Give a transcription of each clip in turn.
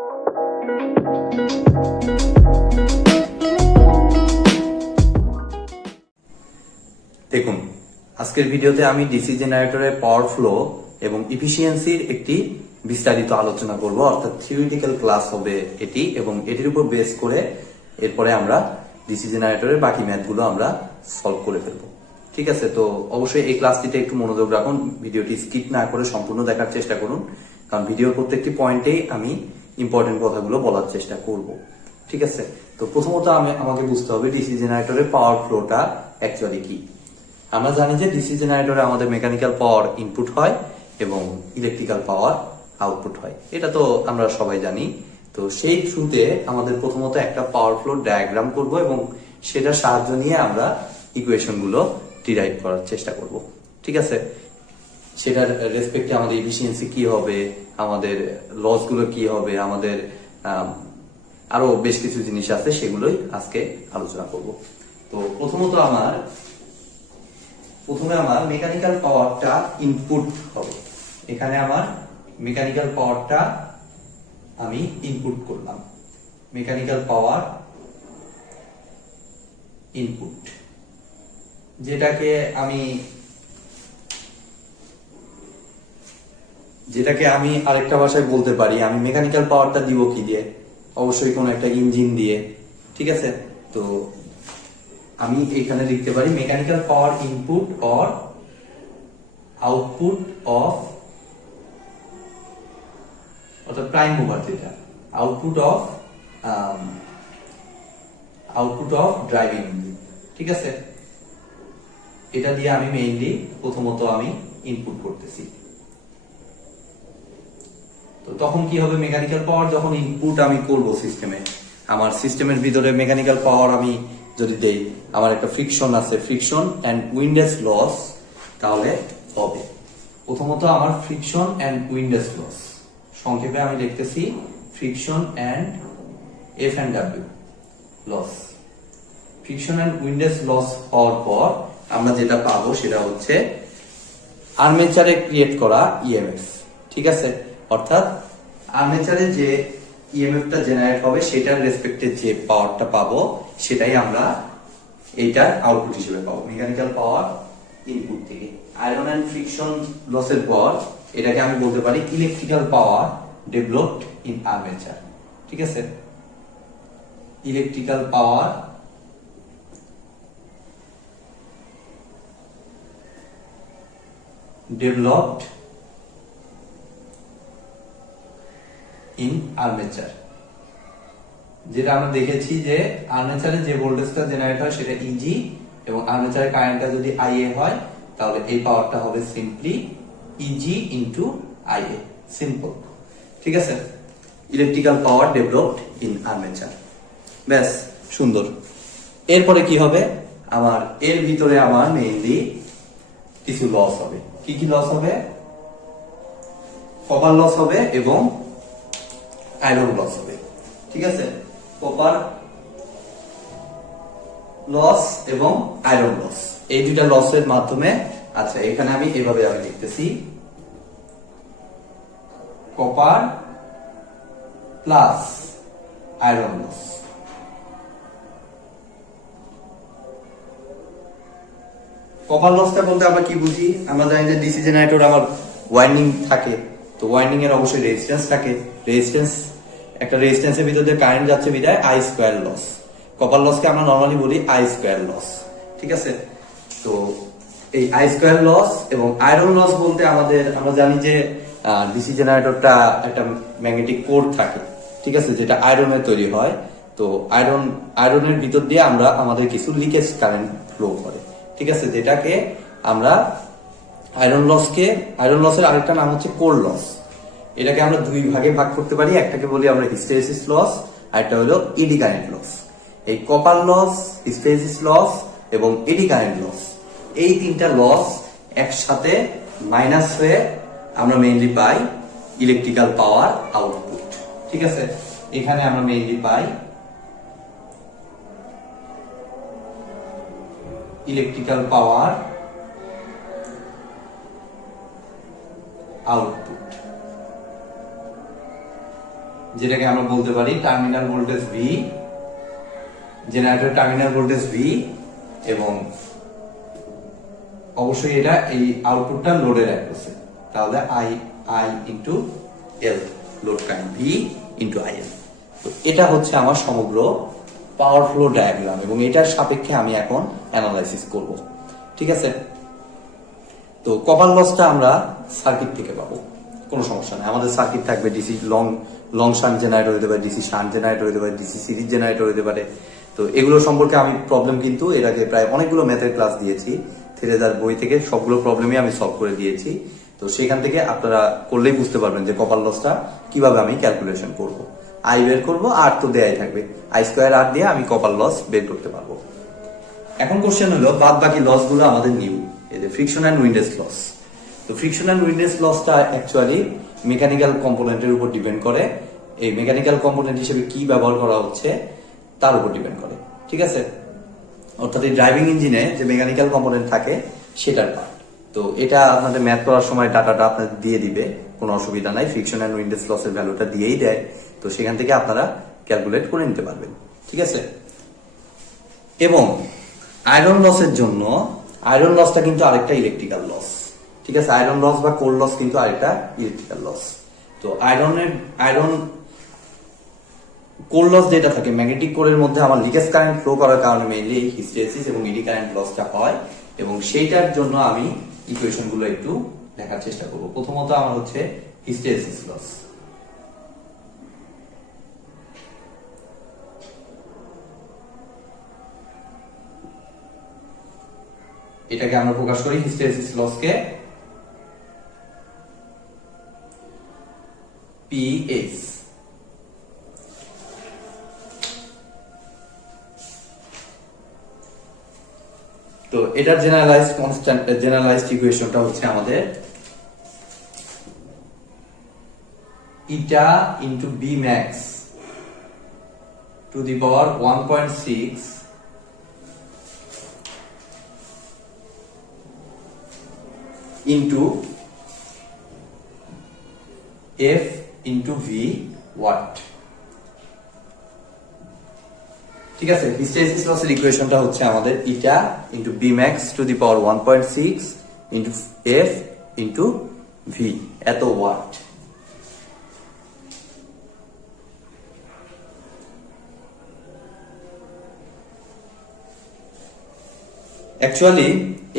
দেখুন, আজকের ভিডিওতে আমি ডিসি জেনারেটরের পাওয়ার ফ্লো এবং ইফিসিয়েন্সির একটি বিস্তারিত আলোচনা করব, অর্থাৎ থিওরিটিক্যাল ক্লাস হবে এটি, এবং এটির উপর বেস করে এরপরে আমরা ডিসি জেনারেটরের বাকি ম্যাথগুলো আমরা সলভ করে ফেলবো। ঠিক আছে, তো অবশ্যই এই ক্লাসটিতে একটু মনোযোগ রাখুন, ভিডিওটি স্কিপ না করে সম্পূর্ণ দেখার চেষ্টা করুন, কারণ ভিডিওর প্রত্যেকটি পয়েন্টেই আমি ইম্পর্টেন্ট কথাগুলো বলার চেষ্টা করব। ঠিক আছে, তো প্রথমত আমাকে বুঝতে হবে ডিসি জেনারেটরের পাওয়ার ফ্লোটা অ্যাকচুয়ালি কি। আমরা জানি যে ডিসি জেনারেটরে আমাদের মেকানিক্যাল পাওয়ার ইনপুট হয় এবং ইলেকট্রিক্যাল পাওয়ার আউটপুট হয়, এটা তো আমরা সবাই জানি। তো সেই থ্রুতে আমাদের প্রথমত একটা পাওয়ার ফ্লো ডায়াগ্রাম করব এবং সেটার সাহায্য নিয়ে আমরা ইকুয়েশন গুলো ডিরাইভ করার চেষ্টা করব। ঠিক আছে, সেটার রেসপেক্টে আমাদের এফিসিয়েন্সি কি হবে, আমাদের লস গুলো কি হবে, আমাদের আরো বেশ কিছু জিনিস আছে, সেগুলোই আজকে আলোচনা করব। তো প্রথমে আমার মেকানিক্যাল পাওয়ারটা ইনপুট হবে। এখানে আমার মেকানিক্যাল পাওয়ারটা আমি ইনপুট করলাম, মেকানিক্যাল পাওয়ার ইনপুট, যেটাকে আমি আরেকটা ভাষায় বলতে পারি, আমি মেকানিক্যাল পাওয়ারটা দিব কি দিয়ে? অবশ্যই কোনো একটা ইঞ্জিন দিয়ে। ঠিক আছে, তো আমি এখানে লিখতে পারি mechanical power input or output of, অর্থাৎ প্রাইম মুভার, যেটা আউটপুট অফ ড্রাইভিং ইঞ্জিন। ঠিক আছে, এটা দিয়ে আমি মেইনলি প্রথমত আমি ইনপুট করতেছি। তো তখন কি হবে, মেকানিক্যাল পাওয়ার যখন ইনপুট আমি করব সিস্টেমে, আমার সিস্টেমের ভিতরে মেকানিক্যাল পাওয়ার আমি যদি দেই, আমার একটা ফ্রিকশন আছে, ফ্রিকশন এন্ড উইন্ডেজ লস, তাহলে হবে প্রথমত আমার ফ্রিকশন এন্ড উইন্ডেজ লস, সংক্ষেপে আমি লিখতেছি friction and F and W loss. Friction and windage loss হওয়ার পর আমরা যেটা পাবো সেটা হচ্ছে আর্মেচারে ক্রিয়েট করা ইএমএফ। ঠিক আছে, অর্থাৎ আর্মেচারে যে ইএমএফটা জেনারেট হবে সেটার রেসপেক্টে যে পাওয়ারটা পাবো সেটাই আমরা এইটার আউটপুট হিসেবে পাবো মেকানিক্যাল পাওয়ার ইনপুট থেকে। আয়রন এন্ড ফ্রিকশন লসের পর এটাকে আমি বলতে পারি electrical power developed in armature. ঠিক আছে, electrical power developed in armature, যেটা আমরা দেখেছি যে আর্মেচারে যে ভোল্টেজটা জেনারেট হয় সেটা ইজি, এবং আর্মেচারের কারেন্টটা যদি আইএ হয় তাহলে এই পাওয়ারটা হবে simply easy into IA, simple. ঠিক আছে, electrical power developed in armature, ব্যাস সুন্দর। এরপরে কি হবে, আমার এর ভিতরে আমার মেইনলি কিছু লস হবে। কি কি লস হবে? কপার লস হবে এবং আয়রন লস হবে। ঠিক আছে, কপার লস এবং আয়রন লস, এই দুইটা লসের মাধ্যমে, আচ্ছা এখানে আমি এভাবে লিখতেছি copper plus iron loss. Copper লসটা বলতে আমরা কি বুঝি? আমরা জানি যে ডিসি জেনারেটর আমার ওয়াইন্ডিং থাকে, তো ওয়াইন্ডিং এর অবশ্যই রেজিস্ট্যান্স থাকে, একটা রেজিস্ট্যান্সের ভিতর দিয়ে কারেন্ট যাচ্ছে বিধায় আই স্কোয়ার লস। কপার লসকে আমরা নরমালি বলি আই স্কোয়ার লস। ঠিক আছে, তো এই আই স্কোয়ার লস এবং আয়রন লস বলতে আমরা জানি যে ডিসি জেনারেটরটা একটা ম্যাগনেটিক কোর থাকে। ঠিক আছে, যেটা আয়রনের তৈরি হয়। তো আয়রনের ভিতর দিয়ে আমাদের কিছু লিকেজ কারেন্ট ফ্লো করে। ঠিক আছে, যেটাকে আমরা আয়রন লসের আরেকটা নাম হচ্ছে কোর লস। এটাকে আমরা দুই ভাগে ভাগ করতে পারি, একটাকে বলি আমরা হিস্টেরেসিস লস, আরেকটা হলো এডি কারেন্ট লস। এই কপার লস, হিস্টেরেসিস লস এবং এডি কারেন্ট লস, এই তিনটা লস একসাথে মাইনাস হয়ে আমরা মেইনলি পাই ইলেকট্রিক্যাল পাওয়ার আউটপুট। ঠিক আছে, এখানে আমরা মেইনলি পাই ইলেকট্রিক্যাল পাওয়ার আউটপুট। যেটাকে আমরা বলতে পারি terminal voltage V, generator terminal voltage V, এবং অবশ্যই এটা এই আউটপুটটা লোডের অ্যাক্রসে, তাহলে I into L, load current V into I L. তো এটা হচ্ছে আমার সমগ্র পাওয়ার ফ্লো ডায়াগ্রাম, এবং এটার সাপেক্ষে আমি এখন অ্যানালাইসিস করব। ঠিক আছে, তো কপার লসটা আমরা সার্কিট থেকে পাবো, কোনো সমস্যা নেই। আমাদের সার্কিট থাকবে ডিসি লং শান্ট জেনারেটর হতে পারে, ডিসি শান্ট জেনারেটর হতে পারে, ডিসি সিরিজ জেনারেটর হতে পারে। তো এগুলো সম্পর্কে আমি প্রবলেম কিন্তু এর আগে প্রায় অনেকগুলো ম্যাথের ক্লাস দিয়েছি, থেরেদার বই থেকে সবগুলো প্রবলেমই আমি সলভ করে দিয়েছি। তো সেখান থেকে আপনারা করলেই বুঝতে পারবেন যে কপার লসটা কিভাবে আমি ক্যালকুলেশন করব। আই বের করবো, আর তো দেয়াই থাকবে, আই স্কোয়ার আর দিয়ে আমি কপার লস বের করতে পারবো। এখন কোশ্চেন হলো বাদ বাকি লস গুলো আমাদের নিউ, এই যে ফ্রিকশন অ্যান্ড উইন্ডেজ লস। তো ফ্রিকশন অ্যান্ড উইন্ডেজ লসটা অ্যাকচুয়ালি মেকানিক্যাল কম্পোনেন্টের উপর ডিপেন্ড করে। এই মেকানিক্যাল কম্পোনেন্ট হিসেবে কি ব্যবহার করা হচ্ছে তার উপর ডিপেন্ড করে। ঠিক আছে, অর্থাৎ এই ড্রাইভিং ইঞ্জিনে যে মেকানিক্যাল কম্পোনেন্ট থাকে সেটার পার্ট। তো এটা আপনাদের ম্যাথ করার সময় ডাটাটা আপনাদের দিয়ে দিবে, কোনো অসুবিধা নাই। ফ্রিকশন অ্যান্ড উইন্ডেজ লসের ভ্যালুটা দিয়েই দেয়, তো সেখান থেকে আপনারা ক্যালকুলেট করে নিতে পারবেন। ঠিক আছে, এবং আয়রন লসের জন্য, আয়রন লসটা কিন্তু আরেকটা ইলেকট্রিক্যাল লস। ঠিক আছে, আয়রন লস বা কোর লস কিন্তু আরেকটা ইলেকট্রিক্যাল লস। তো আয়রন কোর লস যেটা থাকে, ম্যাগনেটিক কোরের মধ্যে আমার লিকেজ কারেন্ট ফ্লো করার কারণে মেইনলি এই হিস্টেরেসিস এবং ইডি কারেন্ট লসটা হয়, এবং সেইটার জন্য আমি ইকুয়েশন গুলো একটু দেখার চেষ্টা করব। প্রথমত আমার হচ্ছে হিস্টেরেসিস লস। এটাকে আমরা প্রকাশ করি হিস্টেরেসিস লসকে পিএস। তো এটার জেনারেলাইজড ইকুয়েশনটা হচ্ছে আমাদের eta into B max to the power 1.6 into F into V watt. ঠিক আছে, হিস্টেরেসিস লসের ইকুয়েশনটা হচ্ছে আমাদের eta into B max to the power 1.6 into F into V, এত ওয়াট। অ্যাকচুয়ালি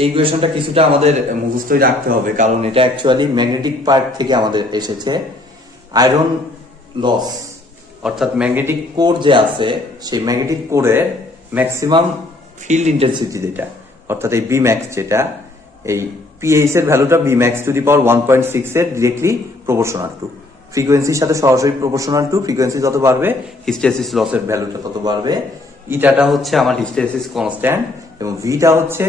এই ইকুয়েশনটা কিছুটা আমাদের মুখস্থই রাখতে হবে, কারণ এটা অ্যাকচুয়ালি ম্যাগনেটিক পার্ট থেকে আমাদের এসেছে। আয়রন লস অর্থাৎ ম্যাগনেটিক কোর যে আছে, সেই ম্যাগনেটিক কোরের ম্যাক্সিমাম ফিল্ড ইন্টেন্সিটি যেটা, অর্থাৎ এই বি ম্যাক্স, যেটা এই পিএইচ এর ভ্যালুটা B max to the power 1.6 এর ডিরেক্টলি প্রপোর্শনাল টু, ফ্রিকোয়েন্সির সাথে সরাসরি প্রপোর্শনাল টু। ফ্রিকোয়েন্সি যত বাড়বে হিস্টেরেসিস লসের ভ্যালুটা তত বাড়বে। ইটাটা হচ্ছে আমার হিস্টেরেসিস কনস্ট্যান্ট, এবং ভিটা হচ্ছে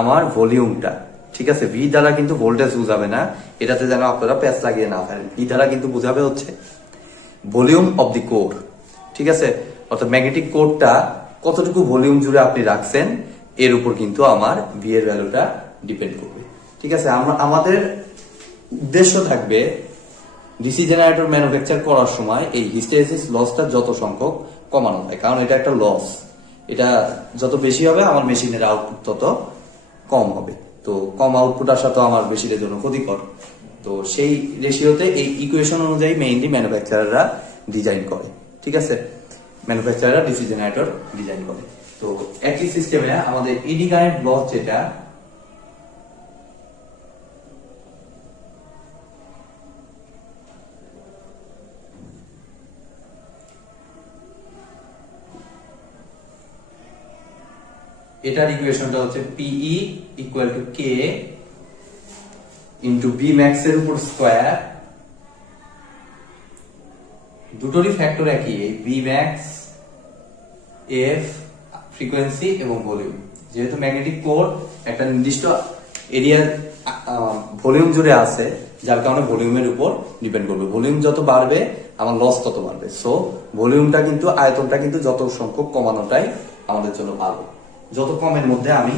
আমার ভলিউমটা। ঠিক আছে, ভি দ্বারা কিন্তু ভোল্টেজ বুঝাবে না, এটাতে যেন আপনারা প্যাচ লাগিয়ে না ফেলেন। ভি দ্বারা কিন্তু বুঝাবে হচ্ছে ভলিউম অফ দি কোর। ঠিক আছে, অর্থাৎ ম্যাগনেটিক কোরটা কতটুকু ভলিউম জুড়ে আপনি রাখছেন এর উপর কিন্তু আমার ভি এর ভ্যালুটা ডিপেন্ড করবে। ঠিক আছে, আমাদের উদ্দেশ্য থাকবে ডিসি জেনারেটর ম্যানুফ্যাকচার করার সময় এই হিস্টেরেসিস লসটা যত সংখ্যক কমানো যায়, কারণ এটা একটা লস। এটা যত বেশি হবে আমার মেশিনের আউটপুট তত কম হবে। তো কম আউটপুট আসা তো আমার মেশিনের জন্য ক্ষতিকর। তো সেই রেশিওতে এই ইকুয়েশন অনুযায়ী মেইনলি ম্যানুফ্যাকচারাররা ডিজাইন করে। ঠিক আছে, ম্যানুফ্যাকচারাররা ডিসি জেনারেটর ডিজাইন করে। তো একই সিস্টেমে আমাদের ইডি কারেন্ট লস যেটা, এটার ইকুয়েশনটা হচ্ছে PE equal to K into B max এর উপর স্কোয়ার। দুটোরই ফ্যাক্টর একই, বি ম্যাক্স, এফ ফ্রিকোয়েন্সি এবং ভলিউম। যেহেতু ম্যাগনেটিক কোর একটা নির্দিষ্ট এরিয়ার ভলিউম জুড়ে আছে, যার কারণে ভলিউমের উপর ডিপেন্ড করবে। ভলিউম যত বাড়বে আমার লস তত বাড়বে। সো ভলিউমটা কিন্তু, আয়তনটা কিন্তু যত সংখ্যক কমানোটাই আমাদের জন্য ভালো। যত কমের মধ্যে আমি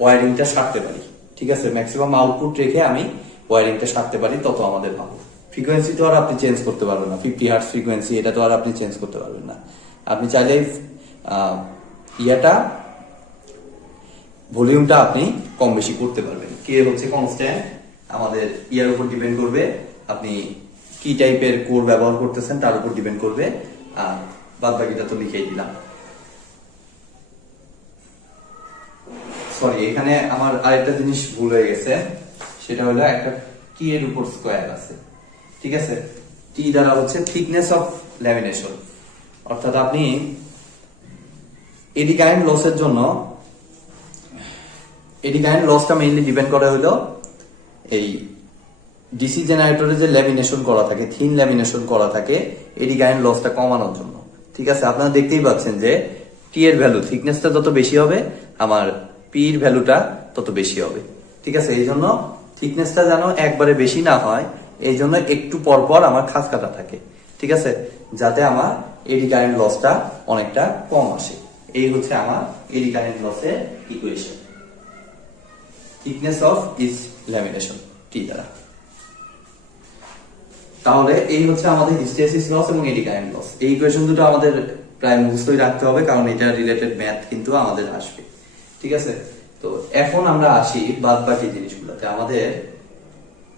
ওয়ারিংটা সারতে পারি, ঠিক আছে, ম্যাক্সিমাম আউটপুট রেখে আমি ওয়ারিংটা সারতে পারি, তত আমাদের ভালো। ফ্রিকোয়েন্সি তো আর আপনি চেঞ্জ করতে পারবেন না, 50 হার্টজ ফ্রিকোয়েন্সি এটা তো আর আপনি চেঞ্জ করতে পারবেন না। আপনি চাইলে ভলিউমটা আপনি কম বেশি করতে পারবেন। কে হচ্ছে কনস্ট্যান্ট, আমাদের ইয়ার উপর ডিপেন্ড করবে, আপনি কি টাইপের কোর ব্যবহার করতেছেন তার উপর ডিপেন্ড করবে। আর বাদ বাকিটা তো লিখেই দিলাম। সরি, এখানে আমার আরেকটা জিনিস ভুল হয়ে গেছে, সেটা হলো একটা টি এর উপর স্কোয়ার আছে, ঠিক আছে। টি দ্বারা হচ্ছে থিকনেস অফ ল্যামিনেশন, অর্থাৎ আপনি এডি কারেন্ট লসের জন্য, এডি কারেন্ট লসটা মেইনলি ডিপেন্ড করে হলো এই ডিসি জেনারেটরে যে ল্যামিনেশন করা থাকে, থিন ল্যামিনেশন করা থাকে এডি কারেন্ট লসটা কমানোর জন্য, ঠিক আছে। আপনারা দেখতেই পাচ্ছেন যে টি এর ভ্যালু থিকনেসটা যত বেশি হবে আমার পি এর ভ্যালুটা তত বেশি হবে, ঠিক আছে। এই জন্য থিকনেসটা যেন একবারে বেশি না হয়, এই জন্য একটু পর পর আমার খাঁজ কাটা থাকে, ঠিক আছে, যাতে আমার এডি কারেন্ট লসটা অনেকটা কম আসে। এই হচ্ছে আমার এডি কারেন্ট লসের equation, thickness of each lamination T দ্বারা। তাহলে এই হচ্ছে আমাদের হিস্টেসিস লস এবং এডি কারেন্ট লস। এই ইকুয়েশন দুটো আমাদের প্রায় মুখস্থই রাখতে হবে, কারণ এটা রিলেটেড ম্যাথ কিন্তু আমাদের আসবে, ঠিক আছে। তো এখন আমরা আসি বাদ বাকি জিনিসগুলোতে। আমাদের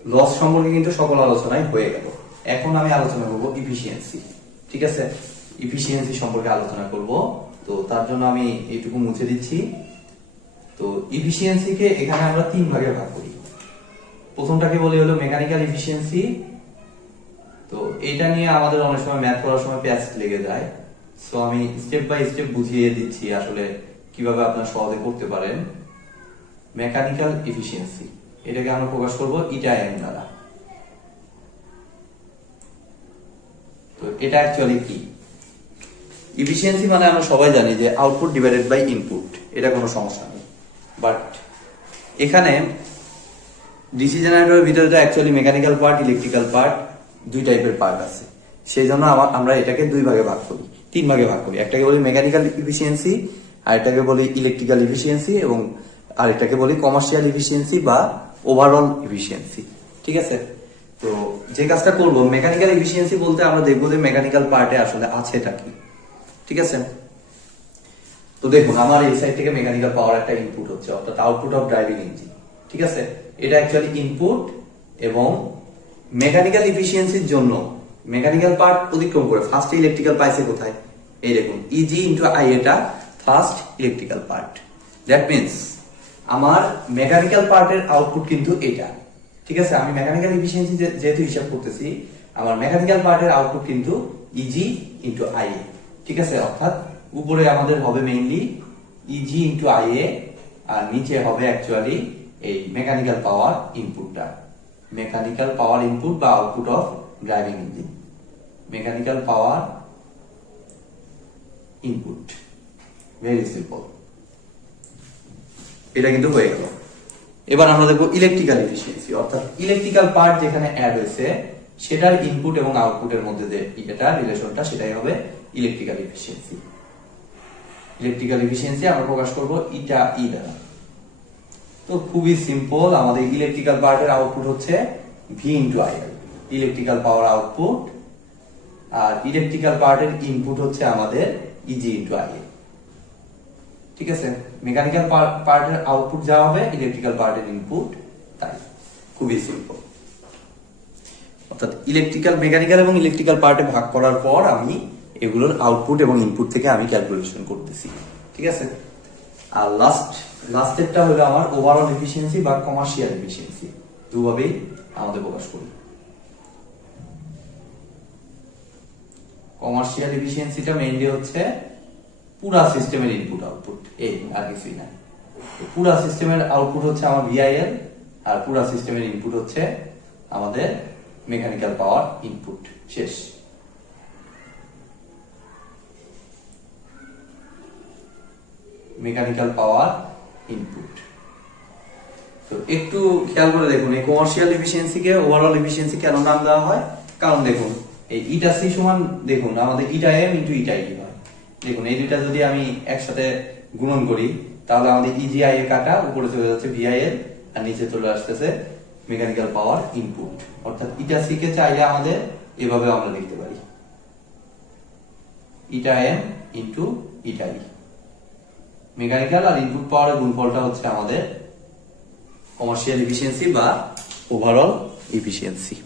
লস সম্পর্কে কিন্তু সকল আলোচনায় হয়ে গেল। এখন আমি আলোচনা করব ইফিসিয়েন্সি, ঠিক আছে। ইফিসিয়েন্সি সম্পর্কে আলোচনা করব, তো তার জন্য আমি এইটুকু মুছে দিচ্ছি। তো ইফিসিয়েন্সিকে এখানে আমরা তিন ভাগে ভাগ করি। প্রথমটাকে বলি হলো মেকানিক্যাল ইফিসিয়েন্সি। তো এটা নিয়ে আমাদের অনেক সময় ম্যাথ করার সময় প্যাচ লেগে যায়, সো আমি স্টেপ বাই স্টেপ বুঝিয়ে দিচ্ছি আসলে কিভাবে আপনারা সহজে করতে পারেন। মেকানিক্যাল ইফিসিয়েন্সি এটাকে আমরা প্রকাশ করব ইটা এম দ্বারা। তো এটা অ্যাকচুয়ালি কি? ইফিসিয়েন্সি মানে আমরা সবাই জানি যে আউটপুট ডিভাইডেড বাই ইনপুট, এটা কোনো সমস্যা নেই। বাট এখানে ডিসি জেনারেটরের ভিতরে তো actually mechanical part, electrical part, দুই টাইপের পার্ট আছে। সেই জন্য আমরা এটাকে দুই ভাগে ভাগ করি, তিন ভাগে ভাগ করি। একটাকে বলি মেকানিক্যাল ইফিসিয়েন্সি, আরেকটাকে বলি ইলেকট্রিক্যাল ইফিসিয়েন্সি, এবং আরেকটাকে বলি কমার্শিয়াল ইফিসিয়েন্সি বা ওভারঅল ইফিসিয়েন্সি, ঠিক আছে। তো যে কাজটা করবো মেকানিক্যাল ইফিসিয়েন্সি বলতে আমরা দেখবো যে মেকানিক্যাল পার্টে আসলে আছেটা কি, ঠিক আছে। তো দেখুন আমার এই সাইড থেকে মেকানিক্যাল পাওয়ার একটা ইনপুট হচ্ছে, অর্থাৎ আউটপুট অফ ড্রাইভিং ইঞ্জিন, ঠিক আছে। এটা অ্যাকচুয়ালি ইনপুট, এবং মেকানিক্যাল ইফিসিয়েন্সির জন্য মেকানিক্যাল পার্ট অতিক্রম করে ফার্স্ট ইলেকট্রিক্যাল পাইছে কোথায়? এই দেখুন ইজি ইন্টু আই, এটা first electrical part. That means আমার মেকানিক্যাল পার্টের আউটপুট কিন্তু এটা, ঠিক আছে। আমি মেকানিক্যাল ইফিসিয়েন্সি যেহেতু হিসাব করতেছি, আমার মেকানিক্যাল পার্টের আউটপুট কিন্তু ইজি ইন্টু আই, ঠিক আছে। অর্থাৎ উপরে আমাদের হবে mainly E G into I A, আর নিচে হবে অ্যাকচুয়ালি এই মেকানিক্যাল পাওয়ার ইনপুটটা, মেকানিক্যাল পাওয়ার ইনপুট বা output of driving engine, mechanical power input. Very simple, এটা কিন্তু হয়ে গেল। এবার আমরা দেখবো ইলেকট্রিক্যাল এফিসিয়েন্সি, অর্থাৎ ইলেকট্রিক্যাল পার্ট যেখানে অ্যাড হয়েছে সেটার ইনপুট এবং আউটপুটের মধ্যে যে এটা রিলেশনটা, সেটাই হবে ইলেকট্রিক্যাল এফিসিয়েন্সি। ইলেকট্রিক্যাল এফিসিয়েন্সি আমরা প্রকাশ করব ইটা ই দ্বারা। তো খুবই সিম্পল, আমাদের ইলেকট্রিক্যাল পার্টের আউটপুট হচ্ছে V into I, electrical power output, আর ইলেকট্রিক্যাল পার্টের ইনপুট হচ্ছে আমাদের ইজি ইন্টু আই, ঠিক আছে। মেকানিক্যাল পার্টের আউটপুট যা হবে ইলেকট্রিক্যাল পার্টের ইনপুট তাই, খুবই সিম্পল। অর্থাৎ ইলেকট্রিক্যাল, মেকানিক্যাল এবং ইলেকট্রিক্যাল পার্টে ভাগ করার পর আমি এগুলোর আউটপুট এবং ইনপুট থেকে আমি ক্যালকুলেশন করতেছি, ঠিক আছে। আর লাস্টেরটা হলো আমার ওভারঅল এফিসিয়েন্সি বা কমার্শিয়াল এফিসিয়েন্সি, দুভাবেই আমাদের প্রকাশ করি। কমার্শিয়াল এফিসিয়েন্সিটা মেইনলি হচ্ছে পুরা সিস্টেমের ইনপুট আউটপুট, এই আর কিছুই না। পুরা সিস্টেমের আউটপুট হচ্ছে আমার ভিআইএল, আর পুরা সিস্টেমের ইনপুট হচ্ছে আমাদের মেকানিক্যাল পাওয়ার ইনপুট। শেষ। Mechanical power input. তো একটু খেয়াল করে দেখুন, এই কমার্শিয়াল এফিসিয়েন্সিকে ওভারঅল এফিসিয়েন্সি কেন নাম দেওয়া হয়? কারণ দেখুন এই ইটা সি সমান, দেখুন আমাদের ইটা এম ইন্টু ইটা ই হয়। দেখুন এই দুইটা যদি আমি একসাথে গুণন করি তাহলে আমাদের ইজিআই এ কাটা উপরে চলে যাচ্ছে ভিআইএল, আর নিচে চলে আসতেছে মেকানিক্যাল পাওয়ার ইনপুট, অর্থাৎ ইটা সি কে চাইলে আমাদের এভাবে আমরা লিখতে পারি, ইটা এম ইন্টু ইটা ই। মেকানিক্যাল আর ইনপুট পাওয়ারের গুণফলটা হচ্ছে আমাদের কমার্শিয়াল এফিসিয়েন্সি বা ওভারঅল এফিসিয়েন্সি।